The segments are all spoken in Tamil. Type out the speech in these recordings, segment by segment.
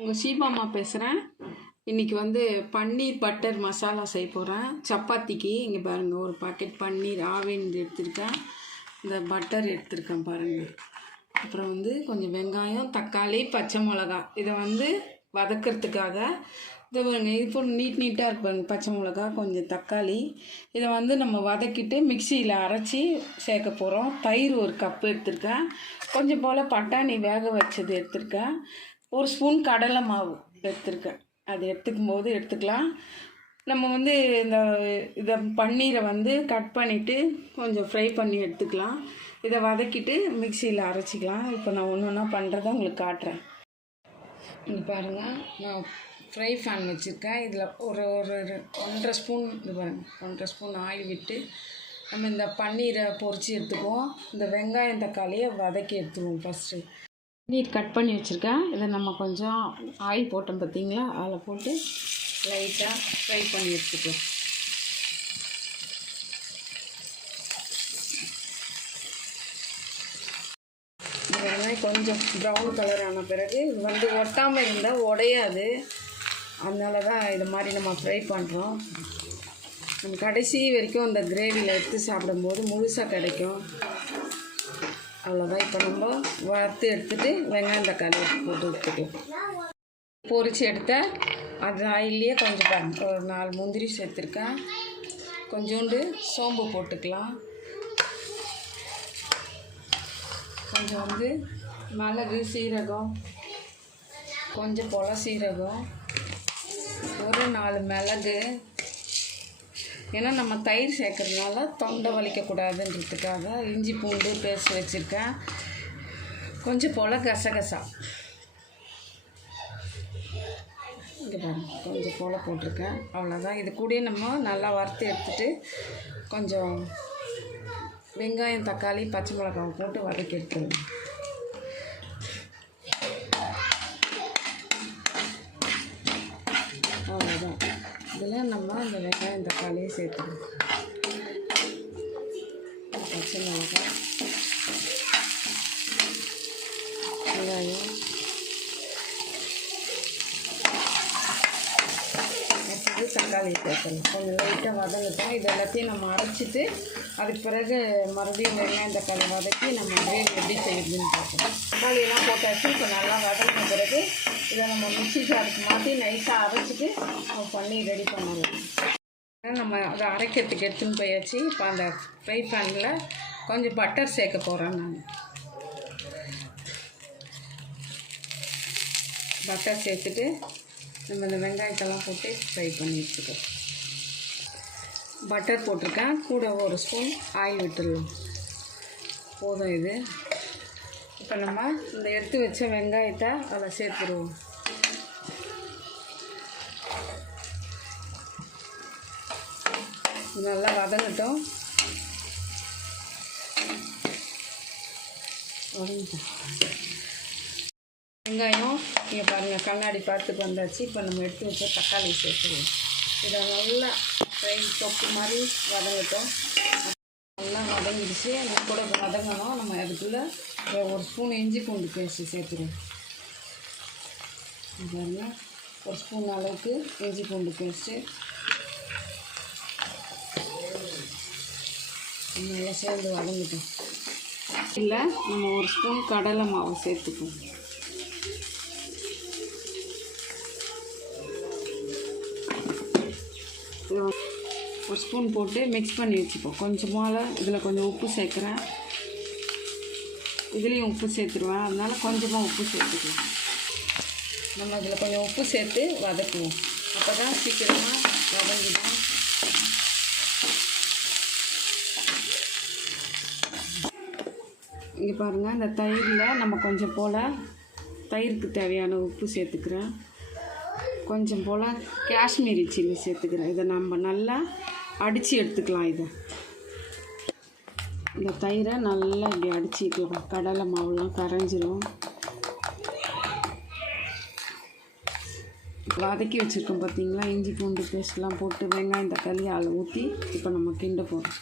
உங்கள் ஷீபாம்மா பேசுகிறேன். இன்றைக்கி பன்னீர் பட்டர் மசாலா செய்ய போகிறேன் சப்பாத்திக்கு. இங்கே பாருங்கள், ஒரு பாக்கெட் பன்னீர் ஆவின் எடுத்துருக்கேன், இந்த பட்டர் எடுத்துருக்கேன் பாருங்கள். அப்புறம் கொஞ்சம் வெங்காயம், தக்காளி, பச்சை மிளகா இதை வதக்கிறதுக்காக இதை பாருங்க. இப்போ நீட்டாக இருக்கு பாருங்கள். பச்சை மிளகா, கொஞ்சம் தக்காளி, இதை நம்ம வதக்கிட்டு மிக்சியில் அரைச்சி சேர்க்க போகிறோம். தயிர் ஒரு கப்பு எடுத்துருக்கேன், கொஞ்சம் போல் பட்டாணி வேக வச்சது எடுத்துருக்கேன், ஒரு ஸ்பூன் கடலை மாவு எடுத்துருக்கேன். அது எடுத்துக்கும் போது எடுத்துக்கலாம். நம்ம இதை பன்னீரை கட் பண்ணிவிட்டு கொஞ்சம் ஃப்ரை பண்ணி எடுத்துக்கலாம். இதை வதக்கிட்டு மிக்சியில் அரைச்சிக்கலாம். இப்போ நான் ஒன்று ஒன்றா பண்ணுறதை உங்களுக்கு காட்டுறேன். இங்கே பாருங்கள், நான் ஃப்ரை பேன் வச்சுருக்கேன். இதில் ஒரு 1.5 ஸ்பூன் இது பாருங்கள், 1.5 ஸ்பூன் ஆயில் விட்டு நம்ம இந்த பன்னீரை பொரித்து எடுத்துக்குவோம். இந்த வெங்காயம் தக்காளியை வதக்கி எடுத்துக்குவோம். ஃபஸ்ட்டு பன்னீர் கட் பண்ணி வச்சுருக்கேன். இதை நம்ம கொஞ்சம் ஆயில் போட்டோம் பார்த்தீங்களா, அதில் போட்டு லைட்டாக ஃப்ரை பண்ணி எடுத்துக்கலாம். இந்த கொஞ்சம் ப்ரௌன் கலர் ஆன பிறகு இது ஒட்டாமல் இருந்தால் உடையாது, அதனால தான் இது மாதிரி நம்ம ஃப்ரை பண்ணுறோம். நம்ம கடைசி வரைக்கும் அந்த கிரேவியில் எடுத்து சாப்பிடும்போது முழுசாக கிடைக்கும். அவ்வளோதான். இப்போ நம்ம வறுத்து எடுத்துகிட்டு வெங்காயம் தக்காளி போட்டு எடுத்துக்கலாம். பொரித்து எடுத்த அது ஆயிலே கொஞ்சம் பாருங்கள், ஒரு 4 முந்திரி சேர்த்துருக்கேன், கொஞ்சோண்டு சோம்பு போட்டுக்கலாம், கொஞ்சம் மிளகு, சீரகம், கொஞ்சம் போல் சீரகம், ஒரு 4 மிளகு. ஏன்னா நம்ம தயிர் சேர்க்கறதுனால தொண்டை வலிக்கக்கூடாதுன்றதுக்காக இஞ்சி பூண்டு பேஸ்ட் வச்சுருக்கேன், கொஞ்சம் போல் கசகசா இங்கே பாருங்கள், கொஞ்சம் போல் போட்டிருக்கேன். அவ்வளோதான். இது கூட நம்ம நல்லா வறுத்து எடுத்துகிட்டு கொஞ்சம் வெங்காயம், தக்காளி, பச்சை மிளகாவை போட்டு வதக்கி எடுத்துருவோம். அவ்வளோதான். இதில் நம்ம இந்த வெங்காயம் தக்காளியை சேர்த்துக்கணும். பச்சை மிளகாய், வெங்காயம், அடுத்தது தக்காளி சேர்க்கணும். கொஞ்சம் லைட்டாக வதங்கட்டும். இது எல்லாத்தையும் நம்ம அரைச்சிட்டு அதுக்கு பிறகு மறுபடியும் வெங்காயம் தக்காளி வதக்கி நம்ம கிரேவி எப்படி செய்யுதுன்னு பார்க்கணும். தக்காளியெல்லாம் போட்டாச்சு. இப்போ நல்லா வதங்கின பிறகு இதை நம்ம மிக்ஸி ஜாருக்கு மாற்றி நைஸாக அரைச்சிட்டு நம்ம பன்னீர் ரெடி பண்ணலாம். நம்ம அதை அரைக்கிறதுக்கு எடுத்துன்னு போயாச்சு. இப்போ அந்த ஃப்ரை பேனில் கொஞ்சம் பட்டர் சேர்க்க போகிறேன். நான் பட்டர் சேர்த்துட்டு நம்ம இந்த வெங்காயத்தெல்லாம் போட்டு ஃப்ரை பண்ணி எடுத்துக்கோ. பட்டர் போட்டிருக்கேன், கூட ஒரு ஸ்பூன் ஆயில் விட்டுடலாம், போதும் இது. இப்போ நம்ம இந்த எடுத்து வச்ச வெங்காயத்தை அதில் சேர்த்துருவோம். நல்லா வதங்கட்டும். வெங்காயம் இங்கே பாருங்கள், கண்ணாடி பார்த்துக்கு வந்தாச்சு. இப்போ நம்ம எடுத்து வச்ச தக்காளி சேர்த்துருவோம். இதை நல்லா ஃப்ரை தொப்பு மாதிரி வதங்கட்டும். நல்லா வதங்கிடுச்சு. அது கூட வதங்கணும். நம்ம அதுக்குள்ளே ஒரு ஸ்பூன் இஞ்சி பூண்டு பேஸ்ட்டு சேர்த்துருவோம். பாருங்கள், ஒரு ஸ்பூன் அளவுக்கு இஞ்சி பூண்டு பேஸ்ட்டு நல்லா சேர்ந்து வதங்கிட்டோம். இல்லை, நம்ம ஒரு ஸ்பூன் கடலை மாவு சேர்த்துப்போம். ஒரு ஸ்பூன் போட்டு மிக்ஸ் பண்ணி வச்சுப்போம். கொஞ்சமாக இதில் கொஞ்சம் உப்பு சேர்க்குறேன், இதுலேயும் உப்பு சேர்த்துருவேன், அதனால் கொஞ்சமாக உப்பு சேர்த்துக்கலாம். நம்ம இதில் கொஞ்சம் உப்பு சேர்த்து வதக்குவோம், அப்போ தான் சீக்கிரமாக வதங்கிடும். இங்கே பாருங்கள், இந்த தயிரில் நம்ம கொஞ்சம் போல் தயிருக்கு தேவையான உப்பு சேர்த்துக்கிறேன், கொஞ்சம் போல் காஷ்மீரி சில்லி சேர்த்துக்கிறேன். இதை நம்ம நல்லா அடித்து எடுத்துக்கலாம். இந்த தயிரை நல்லா இப்படி அடிச்சிக்கலாம், கடலை மாவுலாம் கரைஞ்சிரும். வதக்கி வச்சுருக்கோம் பார்த்தீங்களா, இஞ்சி பூண்டு பேஸ்ட்லாம் போட்டு வெங்காயம் தக்காளி அதில் ஊற்றி இப்போ நம்ம கிண்ட போகிறோம்.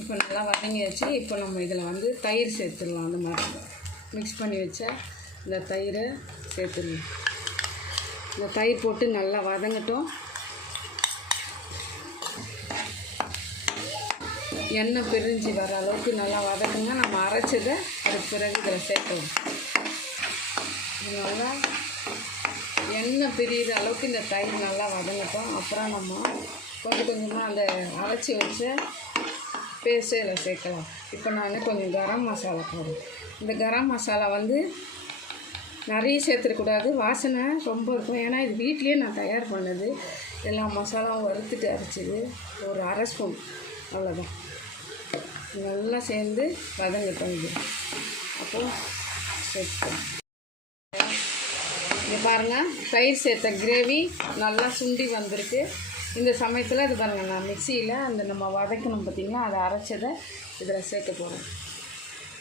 இப்போ நல்லா வதங்கியாச்சு. இப்போ நம்ம இதில் தயிர் சேர்த்துடலாம். அந்த மாதிரி மிக்ஸ் பண்ணி வச்ச இந்த தயிரை சேர்த்துருங்க. இந்த தயிர் போட்டு நல்லா வதங்கட்டும். எண்ணெய் பிரிஞ்சு வர அளவுக்கு நல்லா வதக்குங்க. நம்ம அரைச்சதை அதுக்கு பிறகு இதில் சேர்க்கலாம். நல்லா எண்ணெய் பிரிகிற அளவுக்கு இந்த தயிர் நல்லா வதங்கட்டும். அப்புறம் நம்ம கொஞ்சம் கொஞ்சமாக அந்த அரைச்சி வச்ச பேஸ்ட்டு இதில் சேர்க்கலாம். இப்போ நான் கொஞ்சம் கரம் மசாலா போடுறேன். இந்த கரம் மசாலா வந்து நிறைய சேர்த்துக்கூடாது, வாசனை ரொம்ப இருக்கும். ஏன்னா இது வீட்லேயே நான் தயார் பண்ணது, எல்லா மசாலாவும் வறுத்துட்டு அரைச்சிது. ஒரு அரை ஸ்பூன் அவ்வளோதான். நல்லா சேர்ந்து வதங்கட்டும். இது அப்போது சேர்த்துக்கலாம். இங்கே பாருங்கள், தயிர் சேர்த்த கிரேவி நல்லா சுண்டி வந்திருக்கு. இந்த சமயத்தில் இது பாருங்கள், நான் மிக்சியில் அந்த நம்ம வதக்கணும் பார்த்திங்களா, அதை அரைச்சதை இதில் சேர்க்க போகிறேன்.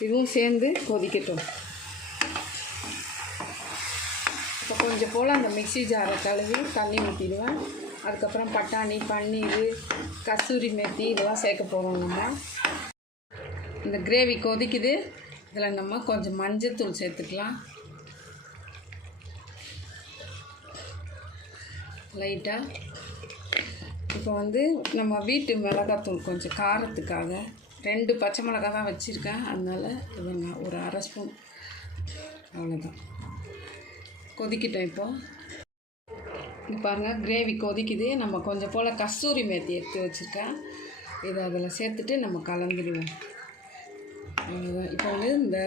இதுவும் சேர்ந்து கொதிக்கட்டும். இப்போ கொஞ்சம் போல் அந்த மிக்சி ஜாரை கழுவி தண்ணி ஊற்றிடுவேன். அதுக்கப்புறம் பட்டாணி, பன்னீர், கஸ்தூரி மேத்தி இதெல்லாம் சேர்க்க போகிறோம். நம்ம இந்த கிரேவி கொதிக்குது. இதில் நம்ம கொஞ்சம் மஞ்சள்தூள் சேர்த்துக்கலாம் லைட்டாக. இப்போ வந்து நம்ம வீட்டு மிளகாத்தூள் கொஞ்சம் காரத்துக்காக 2 பச்சை மிளகாய் தான் வச்சுருக்கேன், அதனால் இவங்க ஒரு அரை ஸ்பூன் அவ்வளோதான். கொதிக்கிட்டோம். இப்போ பாருங்கள், கிரேவி கொதிக்குது. நம்ம கொஞ்சம் போல் கஸ்தூரி மேத்தி எடுத்து வச்சுருக்கேன், இதை அதில் சேர்த்துட்டு நம்ம கலந்துடுவோம். அவ்வளோதான். இப்போ வந்து இந்த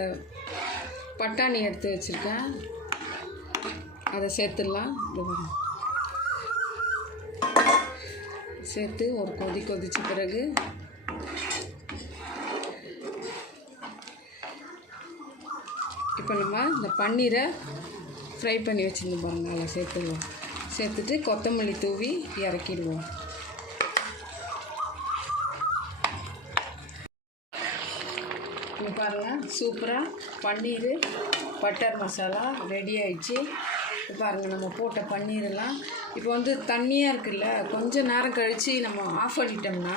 பட்டாணி எடுத்து வச்சுருக்கேன், அதை சேர்த்துடலாம். சேர்த்து ஒரு கொதித்த பிறகு இப்போ நம்ம இந்த பன்னீரை ஃப்ரை பண்ணி வச்சுருந்து பாருங்கள், அதில் சேர்த்துடுவோம். சேர்த்துட்டு கொத்தமல்லி தூவி இறக்கிடுவோம். இங்கே பாருங்கள், சூப்பராக பன்னீர் பட்டர் மசாலா ரெடி ஆயிடுச்சு. இப்போ பாருங்கள், நம்ம போட்ட பன்னீரெல்லாம் இப்போ வந்து தண்ணியாக இருக்குல்ல, கொஞ்சம் நேரம் கழித்து நம்ம ஆஃப் பண்ணிட்டோம்னா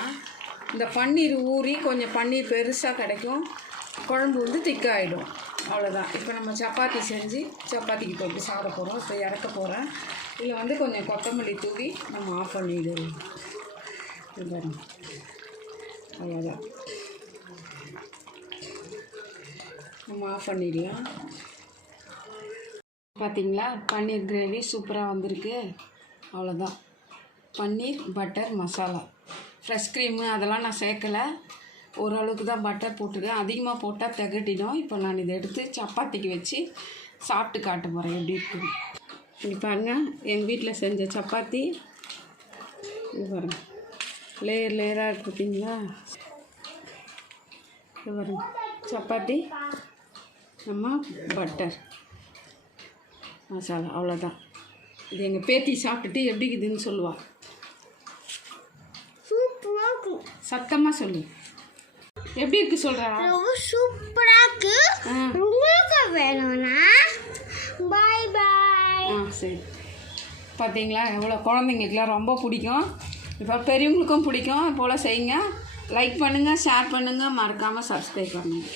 இந்த பன்னீர் ஊறி கொஞ்சம் பன்னீர் பெருசாக கிடைக்கும், குழம்பு வந்து திக்காகிடும். அவ்வளோதான். இப்போ நம்ம சப்பாத்தி செஞ்சு சப்பாத்திக்கு போட்டு சாப்பிட போகிறோம். இப்போ இறக்க போகிறேன். இதில் வந்து கொஞ்சம் கொத்தமல்லி தூவி நம்ம ஆஃப் பண்ணிவிடுவோம். அவ்வளோதான், நம்ம ஆஃப் பண்ணிடலாம். பார்த்திங்களா, பன்னீர் கிரேவி சூப்பராக வந்திருக்கு. அவ்வளோதான், பன்னீர் பட்டர் மசாலா. ஃப்ரெஷ் க்ரீமு அதெல்லாம் நான் சேர்க்கலை, ஓரளவுக்கு தான் பட்டர் போட்டுருக்கேன். அதிகமாக போட்டால் திகட்டிடும். இப்போ நான் இதை எடுத்து சப்பாத்திக்கு வச்சு சாப்பிட்டு காட்ட போகிறேன் எப்படி இருக்குது. இப்படி பாருங்கள், எங்கள் வீட்டில் செஞ்ச சப்பாத்தி. இது பாருங்கள், லேயர் லேயராக இருக்கு பார்த்தீங்களா. இது பாருங்கள், சப்பாத்தி நம்ம பட்டர் மசாலா. அவ்வளோதான். இது எங்கள் பேத்தி சாப்பிட்டுட்டு எப்படி இருக்குதுன்னு சொல்லுவாள். சத்தமாக சொல்லு, எப்படி இருக்கு சொல்கிறா. ரொம்ப சூப்பராக இருக்கு. உங்களுக்கு வேணும்னா பாய் பாய். சரி. பார்த்தீங்களா, எவ்வளோ குழந்தைங்களுக்குலாம் ரொம்ப பிடிக்கும். இப்போ பெரியவங்களுக்கும் பிடிக்கும். போல் செய்யுங்க. லைக் பண்ணுங்கள், ஷேர் பண்ணுங்கள், மறக்காமல் சப்ஸ்கிரைப் பண்ணுங்கள்.